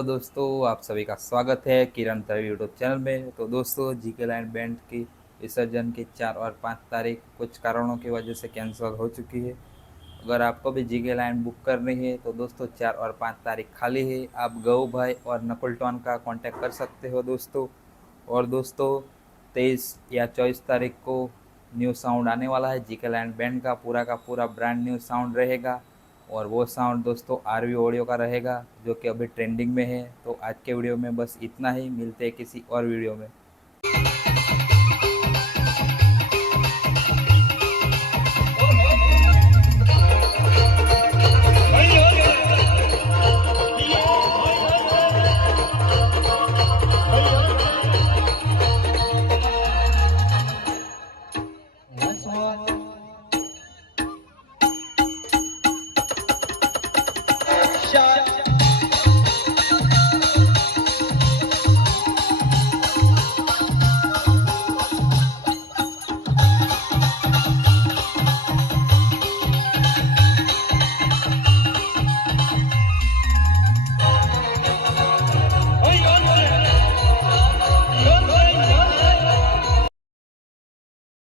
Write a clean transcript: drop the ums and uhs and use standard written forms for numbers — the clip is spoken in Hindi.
तो दोस्तों आप सभी का स्वागत है किरण दवे यूट्यूब चैनल में। तो दोस्तों जीके लैंड बैंड की विसर्जन की 4 और 5 तारीख कुछ कारणों की वजह से कैंसिल हो चुकी है। अगर आपको भी जीके लैंड बुक करनी है तो दोस्तों 4 और 5 तारीख खाली है। आप गऊ भाई और नकुल टॉन का कांटेक्ट कर सकते हो दोस्तों। और दोस्तों 23 या 24 तारीख को न्यू साउंड आने वाला है। जीके लैंड बैंड का पूरा ब्रांड न्यू साउंड रहेगा। और वो साउंड दोस्तों आरवी ऑडियो का रहेगा जो कि अभी ट्रेंडिंग में है। तो आज के वीडियो में बस इतना ही, मिलते हैं किसी और वीडियो में।